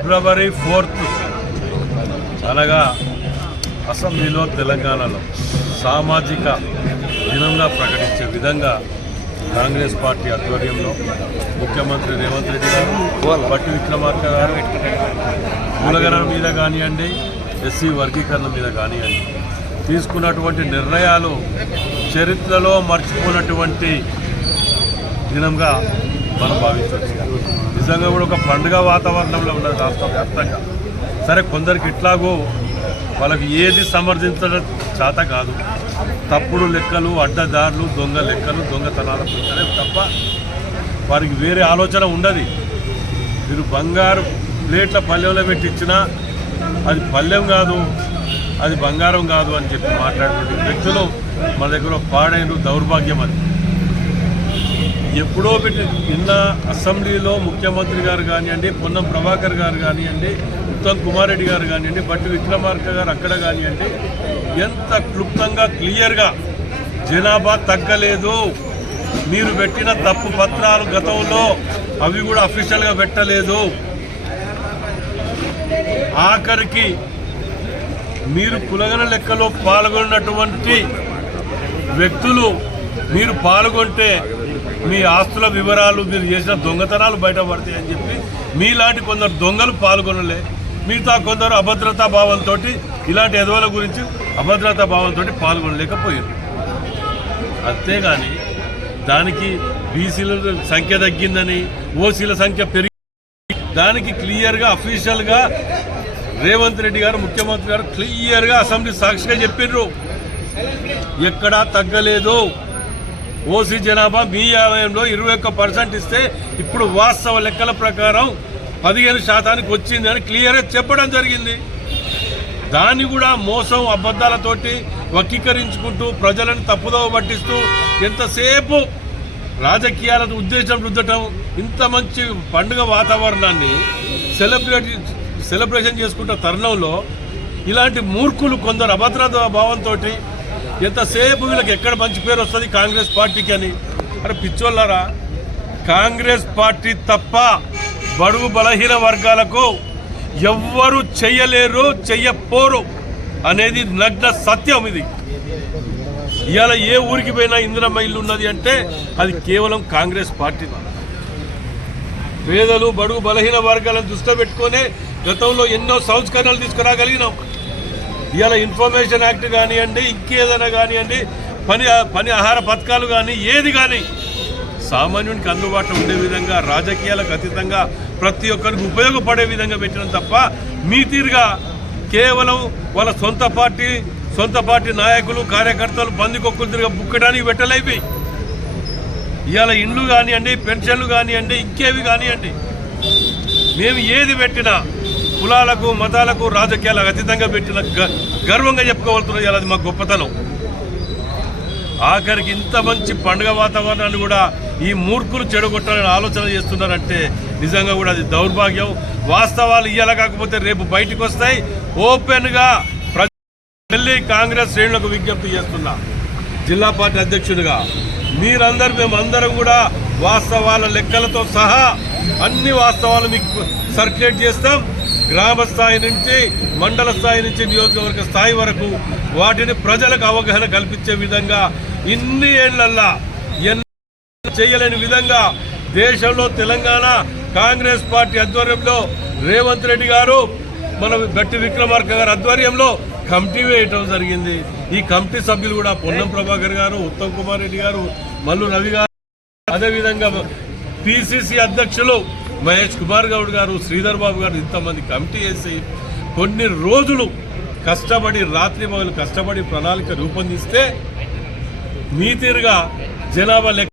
February fourth అనగా అసెంబ్లీలో తెలంగాణలో సామాజిక దినంగా ప్రకటించే విధంగా కాంగ్రెస్ పార్టీ ఆధ్వర్యంలో ముఖ్యమంత్రి రేవంత్ రెడ్డి గారు పట్టి విక్రమార్క గారు కులగణన మీద కానివ్వండి ఎస్సీ వర్గీకరణ మీద కానివ్వండి తీసుకున్నటువంటి నిర్ణయాలు చరిత్రలో మర్చిపోయినటువంటి దినంగా మనం భావించవచ్చు. నిజంగా కూడా ఒక పండుగ వాతావరణంలో ఉన్నది రాష్ట్ర వ్యాప్తంగా. సరే కొందరికి ఇట్లాగో వాళ్ళకి ఏది సమర్థించడం చేత కాదు. తప్పుడు లెక్కలు అడ్డదారులు దొంగ లెక్కలు దొంగతనాలు పెట్టడం తప్ప వారికి వేరే ఆలోచన ఉండదు. మీరు బంగారు ప్లేట్ల పల్లెంలో పెట్టి ఇచ్చినా అది పల్లెం కాదు అది బంగారం కాదు అని చెప్పి మాట్లాడుతున్న వ్యక్తులు మన దగ్గర పాడైన దౌర్భాగ్యం అది. ఎప్పుడో పెట్టి నిన్న అసెంబ్లీలో ముఖ్యమంత్రి గారు కానివ్వండి పొన్నం ప్రభాకర్ గారు కానివ్వండి ఉత్తమ్ కుమార్ రెడ్డి గారు కానివ్వండి బట్టి విక్రమార్క గారు అక్కడ కానివ్వండి ఎంత క్లుప్తంగా క్లియర్గా జనాభా తగ్గలేదు. మీరు పెట్టిన తప్పు పత్రాలు గతంలో అవి కూడా అఫీషియల్గా పెట్టలేదు. ఆఖరికి మీరు కులగన లెక్కలో పాల్గొన్నటువంటి వ్యక్తులు మీరు పాల్గొంటే మీ ఆస్తుల వివరాలు మీరు చేసిన దొంగతనాలు బయటపడతాయి అని చెప్పి మీలాంటి కొందరు దొంగలు పాల్గొనలే. మిగతా కొందరు అభద్రతా భావంతో ఇలాంటి ఎదవల గురించి అభద్రతా భావంతో పాల్గొనలేకపోయారు. అంతేగాని దానికి బీసీల సంఖ్య తగ్గిందని ఓసీల సంఖ్య పెరిగి దానికి క్లియర్గా అఫీషియల్గా రేవంత్ రెడ్డి గారు ముఖ్యమంత్రి గారు క్లియర్గా అసెంబ్లీ సాక్షిగా చెప్పిర్రు. ఎక్కడా తగ్గలేదు. ఓసీ జనాభా మీ ఆలయంలో ఇరవై ఒక్క పర్సెంట్ ఇస్తే ఇప్పుడు వాస్తవ లెక్కల ప్రకారం పదిహేను శాతానికి వచ్చింది అని క్లియర్గా చెప్పడం జరిగింది. దాన్ని కూడా మోసం అబద్ధాలతోటి వక్రీకరించుకుంటూ ప్రజలను తప్పుదోవ పట్టిస్తూ ఎంతసేపు రాజకీయాలను ఉద్దేశం రుద్దటం ఇంత మంచి పండుగ వాతావరణాన్ని సెలబ్రేట్ సెలబ్రేషన్ చేసుకుంటున్న తరుణంలో ఇలాంటి మూర్ఖులు కొందరు అభద్రత భావంతో ఎంతసేపు వీళ్ళకి ఎక్కడ మంచి పేరు వస్తుంది కాంగ్రెస్ పార్టీకి అని? అరే పిచ్చోళ్ళారా? కాంగ్రెస్ పార్టీ తప్ప బడుగు బలహీన వర్గాలకు ఎవ్వరు చెయ్యలేరు చెయ్యపోరు అనేది నగ్న సత్యం ఇది. ఇవాళ ఏ ఊరికి పోయినా ఇందిరమ్మ ఇల్లు ఉన్నది అంటే అది కేవలం కాంగ్రెస్ పార్టీ. పేదలు బడుగు బలహీన వర్గాలను దృష్టిలో పెట్టుకొని గతంలో ఎన్నో సంస్కరణలు తీసుకురాగలిగినాం. ఇవాళ ఇన్ఫర్మేషన్ యాక్ట్ కానివ్వండి ఇంకేదైనా కానివ్వండి పని పని ఆహార పథకాలు కానీ ఏది కానీ సామాన్యునికి అందుబాటులో ఉండే విధంగా రాజకీయాలకు అతీతంగా ప్రతి ఒక్కరికి ఉపయోగపడే విధంగా పెట్టడం తప్ప మీ తీరుగా కేవలం వాళ్ళ సొంత పార్టీ సొంత పార్టీ నాయకులు కార్యకర్తలు పందికొక్కులు తిరిగి బుక్కడానికి పెట్టలేవి ఇవాళ ఇండ్లు కానివ్వండి పెన్షన్లు కానివ్వండి ఇంకేవి కానివ్వండి. మేము ఏది పెట్టినా కులాలకు మతాలకు రాజకీయాలకు అతీతంగా పెట్టిన గ- గర్వంగా చెప్పుకోవాల్సిన ఇవాళ అది మా గొప్పతనం. ఆఖరికి ఇంత మంచి పండుగ వాతావరణాన్ని కూడా ఈ మూర్ఖులు చెడగొట్టాలని ఆలోచన చేస్తున్నారంటే నిజంగా కూడా అది దౌర్భాగ్యం. వాస్తవాలు ఇయ్యాల కాకపోతే రేపు బయటకు వస్తాయి. ఓపెన్గా ప్రజలు ఢిల్లీ కాంగ్రెస్ శ్రేణులకు విజ్ఞప్తి చేస్తున్నా. జిల్లా పార్టీ అధ్యక్షుడిగా మీరందరూ మేమందరం కూడా వాస్తవాల లెక్కలతో సహా అన్ని వాస్తవాలు మీకు సర్క్యులేట్ చేస్తాం. గ్రామ స్థాయి నుంచి మండల స్థాయి నుంచి నియోజకవర్గ స్థాయి వరకు వాటిని ప్రజలకు అవగాహన కల్పించే విధంగా ఇన్ని ఏళ్ళల్లా ఎన్ని చేయలేని విధంగా దేశంలో తెలంగాణ కాంగ్రెస్ పార్టీ ఆధ్వర్యంలో రేవంత్ రెడ్డి గారు మన గట్టి విక్రమార్క గారి ఆధ్వర్యంలో కమిటీ వేయటం జరిగింది. ఈ కమిటీ సభ్యులు కూడా పొన్నం ప్రభాకర్ గారు ఉత్తమ్ కుమార్ రెడ్డి గారు మల్లు రవి గారు అదేవిధంగా పిసిసి అధ్యక్షులు మహేష్ కుమార్ గౌడ్ గారు శ్రీధర్ బాబు గారు ఇంతమంది కమిటీ వేసి కొన్ని రోజులు కష్టపడి రాత్రి మొదలు కష్టపడి ప్రణాళిక రూపొందిస్తే నీతిరుగా జనాభా లెక్క